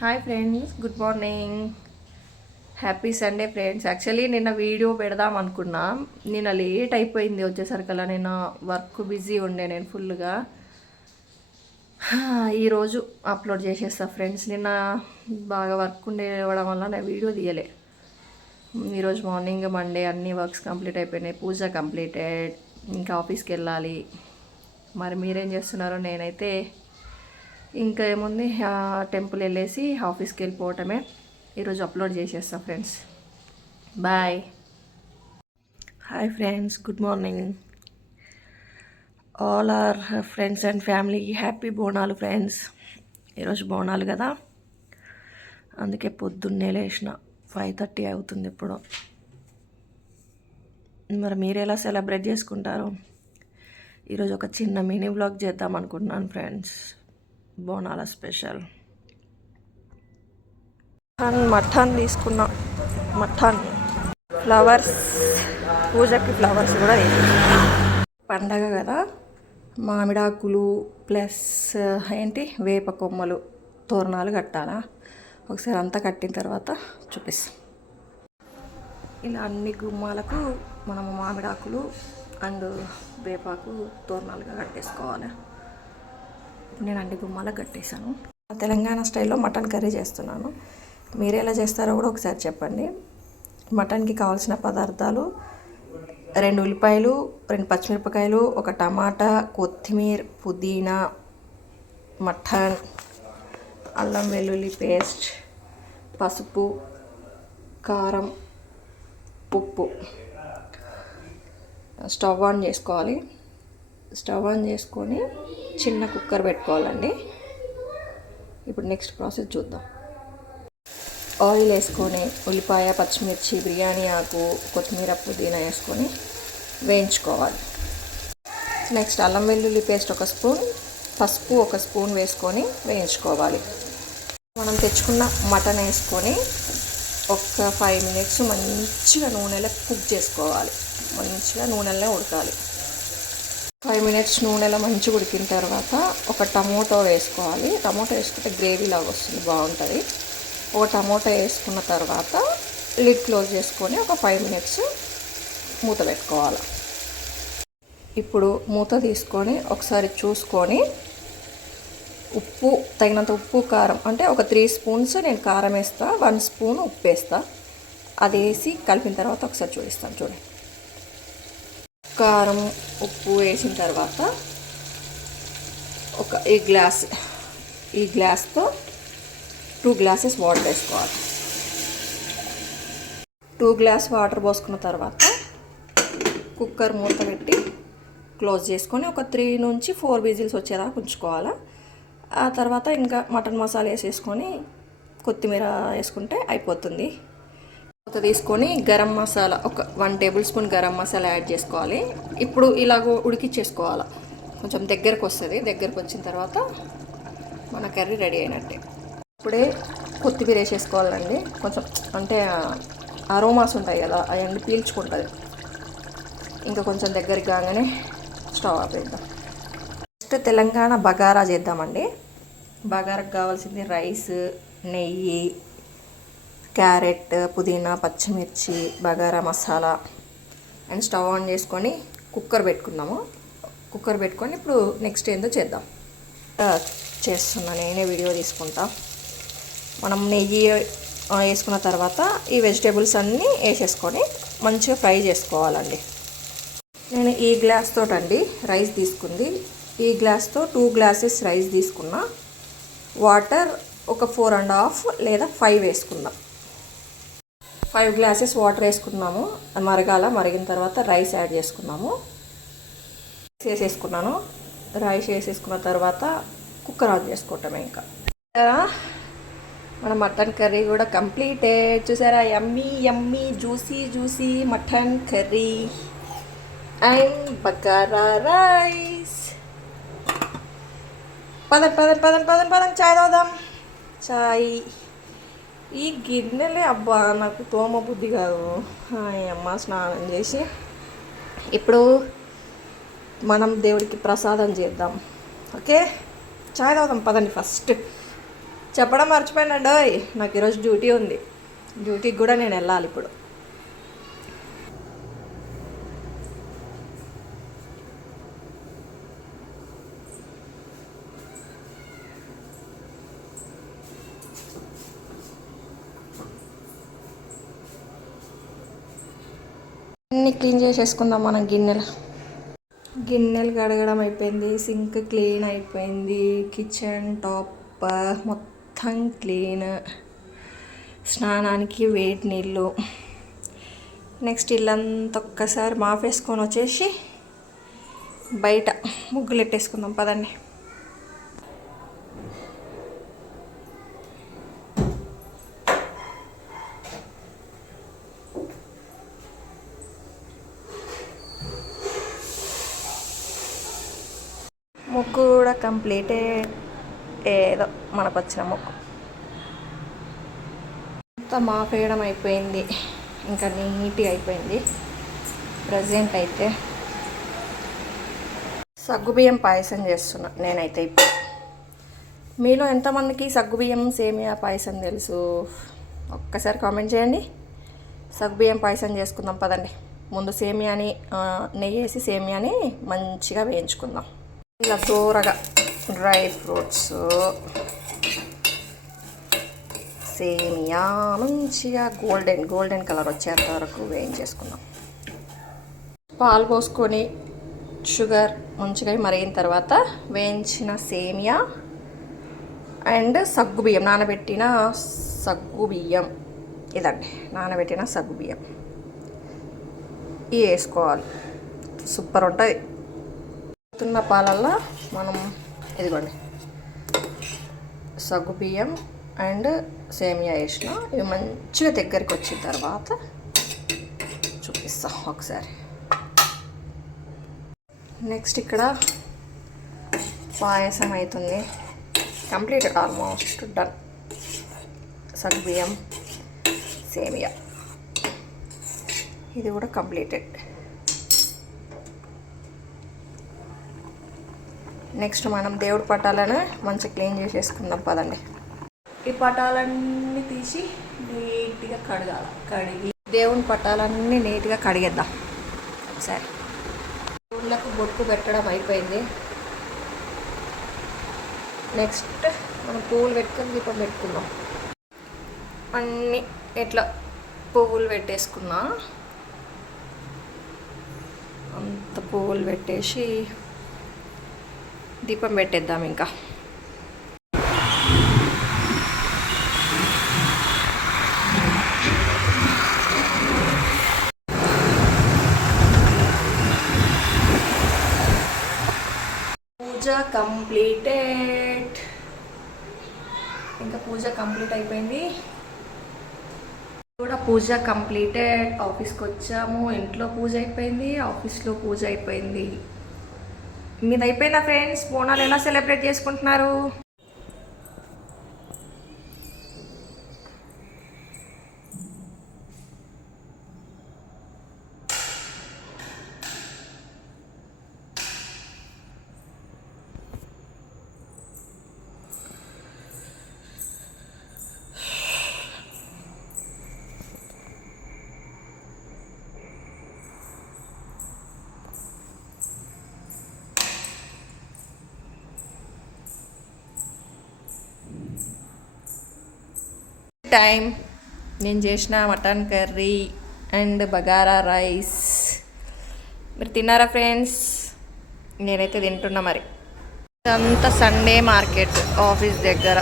Hi friends, good morning. Happy Sunday friends. Actually నిన్న video పెడదాం అనుకున్నా. నిన్న లేట్ అయిపోయింది వచ్చేసరికల్లా. నిన్న వర్క్ బిజీ ఉండే నేను ఫుల్గా. ఈరోజు అప్లోడ్ చేసేస్తా ఫ్రెండ్స్. నిన్న బాగా వర్క్ ఉండేవడం వల్ల నేను వీడియో తీయలే. ఈరోజు మార్నింగ్ మండే అన్ని వర్క్స్ కంప్లీట్ అయిపోయినాయి. పూజ కంప్లీటెడ్. ఇంకా ఆఫీస్కి వెళ్ళాలి. మరి మీరేం చేస్తున్నారో? నేనైతే ఇంకా ఏముంది, టెంపుల్ వెళ్ళేసి ఆఫీస్కి వెళ్ళిపోవటమే. ఈరోజు అప్లోడ్ చేసేస్తా friends. Bye. Hi friends, good morning. All our friends and family happy Bonalu friends. ఈరోజు బోనాలు కదా, అందుకే పొద్దున్నే లేచిన. 5:30 అవుతుంది ఇప్పుడు. మరి మీరు ఎలా సెలబ్రేట్ చేసుకుంటారు? ఈరోజు ఒక చిన్న మినీ వ్లాగ్ చేద్దాం అనుకుంటున్నాను ఫ్రెండ్స్. బోనాల స్పెషల్ మటన్ తీసుకున్నా. మటన్, ఫ్లవర్స్, పూజకి ఫ్లవర్స్ కూడా పండగ కదా, మామిడాకులు ప్లస్ వేప కొమ్మలు, తోరణాలు కట్టాలా. ఒకసారి అంతా కట్టిన తర్వాత చూపిస్తాం. ఇలా అన్ని గుమ్మాలకు మనము మామిడాకులు అండ్ వేపాకు తోరణాలుగా కట్టేసుకోవాలి. నేను అన్ని గుమ్మాలకు కట్టేశాను. తెలంగాణ స్టైల్లో మటన్ కర్రీ చేస్తున్నాను. మీరు ఎలా చేస్తారో కూడా ఒకసారి చెప్పండి. మటన్కి కావాల్సిన పదార్థాలు: 2 ఉల్లిపాయలు, 2 పచ్చిమిరపకాయలు, 1 టమాటా, కొత్తిమీర, పుదీనా, మటన్, అల్లం వెల్లుల్లి పేస్ట్, పసుపు, కారం, ఉప్పు. స్టవ్ ఆన్ చేసుకోవాలి. స్టవ్ ఆన్ చేసుకొని చిన్న కుక్కర్ పెట్టుకోవాలండి. ఇప్పుడు నెక్స్ట్ ప్రాసెస్ చూద్దాం. ఆయిల్ వేసుకొని ఉల్లిపాయ, పచ్చిమిర్చి, బిర్యానీ ఆకు, కొత్తిమీర, పుదీనా వేసుకొని వేయించుకోవాలి. నెక్స్ట్ అల్లం వెల్లుల్లి పేస్ట్ 1 స్పూన్, పసుపు 1 స్పూన్ వేసుకొని వేయించుకోవాలి. మనం తెచ్చుకున్న మటన్ వేసుకొని ఒక 5 మినిట్స్ మంచిగా నూనెలో కుక్ చేసుకోవాలి. మంచిగా నూనెలో ఉడకాలి. 5 మినిట్స్ నూనెలో మంచిగా ఉడికిన తర్వాత ఒక టమోటో వేసుకోవాలి. టమోటో వేసుకుంటే గ్రేవీ లాగా వస్తుంది, బాగుంటుంది. ఒక టమోటో వేసుకున్న తర్వాత లిడ్ క్లోజ్ చేసుకొని ఒక 5 మినిట్స్ మూత పెట్టుకోవాలి. ఇప్పుడు మూత తీసుకొని ఒకసారి చూసుకొని ఉప్పు, తగినంత ఉప్పు, కారం, అంటే ఒక 3 స్పూన్స్ నేను కారం వేస్తా, 1 స్పూన్ ఉప్పు వేస్తా. అది వేసి కలిపిన తర్వాత ఒకసారి చూపిస్తాను. చూడండి, కారం ఉప్పు వేసిన తర్వాత ఈ గ్లాస్తో 2 గ్లాసెస్ వాటర్ వేసుకోవాలి. 2 గ్లాస్ వాటర్ పోసుకున్న తర్వాత కుక్కర్ మూత పెట్టి క్లోజ్ చేసుకొని ఒక 3 నుంచి 4 విజిల్స్ వచ్చేదాకా ఉంచుకోవాలి. ఆ తర్వాత ఇంకా మటన్ మసాలా వేసేసుకొని కొత్తిమీర వేసుకుంటే అయిపోతుంది. మూత తీసుకొని గరం మసాలా ఒక 1 table spoon garam masala add చేసుకోవాలి. ఇప్పుడు ఇలాగ ఉడికిచ్చేసుకోవాలి. కొంచెం దగ్గరకు వస్తుంది. దగ్గరకు వచ్చిన తర్వాత మన కర్రీ రెడీ అయినట్టే. ఇప్పుడే కొత్తిమీర వేసేసుకోవాలండి. కొంచెం అంటే అరోమాస్ ఉంటాయి కదా, అవన్నీ పీల్చుకుంటుంది. ఇంకా కొంచెం దగ్గరికి కాగానే స్టవ్ ఆపేద్దాం. నెక్స్ట్ తెలంగాణ బగారా చేద్దామండి. బగారాకు కావాల్సింది రైస్, నెయ్యి, క్యారెట్, పుదీనా, పచ్చిమిర్చి, bagara masala. And stove on చేసుకొని కుక్కర్ పెట్టుకున్నాము. కుక్కర్ పెట్టుకొని ఇప్పుడు నెక్స్ట్ ఏందో చేద్దాం. చేస్తున్నా, నేనే వీడియో తీసుకుంటా. మనం నెయ్యి వేసుకున్న తర్వాత ఈ వెజిటేబుల్స్ అన్నీ వేసేసుకొని మంచిగా ఫ్రై చేసుకోవాలండి. నేను ఈ గ్లాస్ తోటండి రైస్ తీసుకుంది. ఈ గ్లాస్తో 2 గ్లాసెస్ రైస్ తీసుకున్నా. వాటర్ ఒక 4.5 లేదా 5 వేసుకుందాం. 5 గ్లాసెస్ వాటర్ వేసుకున్నాము. మరిగిన తర్వాత రైస్ యాడ్ చేసుకున్నాము. వేసేసుకున్నాను. రైస్ వేసేసుకున్న తర్వాత కుక్కర్ ఆన్ చేసుకోవటమే. ఇంకా మన మటన్ కర్రీ కూడా కంప్లీటెడ్. చూసారా, yummy yummy juicy mutton curry and bagara rice. పదం చాయ్ తాగుదాం. చాయ్ ఈ గిన్నెలే అబ్బా నాకు తోమ బుద్ధి కాదు. అమ్మ స్నానం చేసి ఇప్పుడు మనం దేవుడికి ప్రసాదం చేద్దాం. ఓకే, చాయ్ తాగుదాం పదండి. ఫస్ట్ చెప్పడం మర్చిపోయినాడోయ్, నాకు ఈరోజు డ్యూటీ ఉంది. డ్యూటీకి కూడా నేను వెళ్ళాలి ఇప్పుడు. అన్నీ క్లీన్ చేసేసుకుందాం మనం. గిన్నెలు కడగడం అయిపోయింది, సింక్ క్లీన్ అయిపోయింది, కిచెన్ టాప్ మొత్తం క్లీన్, స్నానానికి వేడి నీళ్ళు. నెక్స్ట్ ఇల్లంతా ఒక్కసారి మాపేసుకొని వచ్చేసి బయట ముగ్గులు పెట్టేసుకుందాం పదండి. ముగ్గు కూడా కంప్లీటెడ్, ఏదో మనకు వచ్చిన ముగ్గు అంతా మాపేయడం అయిపోయింది, ఇంకా నీట్గా అయిపోయింది. ప్రజెంట్ అయితే సగ్గుబియ్యం పాయసం చేస్తున్నా నేనైతే ఇప్పుడు. మీలో ఎంతమందికి సగ్గుబియ్యం సేమియా పాయసం తెలుసు? ఒక్కసారి కామెంట్ చేయండి. సగ్గుబియ్యం పాయసం చేసుకుందాం పదండి. ముందు సేమియాని నెయ్యి వేసి సేమియాని మంచిగా వేయించుకుందాం. ఇలా దూరగా డ్రై ఫ్రూట్స్, సేమియా మంచిగా గోల్డెన్ కలర్ వచ్చేంత వరకు వేయించేసుకుందాం. పాలు పోసుకొని షుగర్ మంచిగా మరిగిన తర్వాత వేయించిన సేమియా అండ్ సగ్గుబియ్యం, నానబెట్టిన సగ్గుబియ్యం, ఇదండి నానబెట్టిన సగ్గుబియ్యం ఇవి వేసుకోవాలి. సూపర్ ఉంటుంది. తున్న పాలల్లో మనం ఇదిగోండి సగ్గుబియ్యం అండ్ సేమియా వేసిన ఇవి మంచిగా దగ్గరికి వచ్చిన తర్వాత చూపిస్తాం ఒకసారి. నెక్స్ట్ ఇక్కడ పాయసం అవుతుంది, కంప్లీట్ ఆల్మోస్ట్ డన్. సగ్గుబియ్యం సేమియా ఇది కూడా కంప్లీటెడ్. నెక్స్ట్ మనం దేవుడి పటాలను మంచిగా క్లీన్ చేసేసుకుందాం పదండి. ఈ పటాలన్నీ తీసి నీట్గా కడిగి దేవుని పటాలన్నీ నీట్గా కడిగేద్దాం ఒకసారి. దేవుళ్ళకు బొట్టు పెట్టడం అయిపోయింది. నెక్స్ట్ మనం పువ్వులు పెట్టుకొని దీపం పెట్టుకుందాం. అన్నీ ఇట్లా పువ్వులు పెట్టేసుకున్నా, అంత పువ్వులు పెట్టేసి దీపం పెట్టేద్దాం. ఇంకా పూజ కంప్లీటెడ్. ఇంకా పూజ కంప్లీట్ అయిపోయింది. కూడా పూజ కంప్లీటెడ్. ఆఫీస్కి వచ్చాము, ఇంట్లో పూజ అయిపోయింది, ఆఫీస్లో పూజ అయిపోయింది. మీది అయిపోయిందా ఫ్రెండ్స్? బోనాలు ఎలా సెలబ్రేట్ చేసుకుంటున్నారు? టైం నేను చేసిన mutton curry and bagara rice. మీరు తిన్నారా ఫ్రెండ్స్? నేనైతే తింటున్నా. మరి ఇదంతా సండే మార్కెట్ ఆఫీస్ దగ్గర.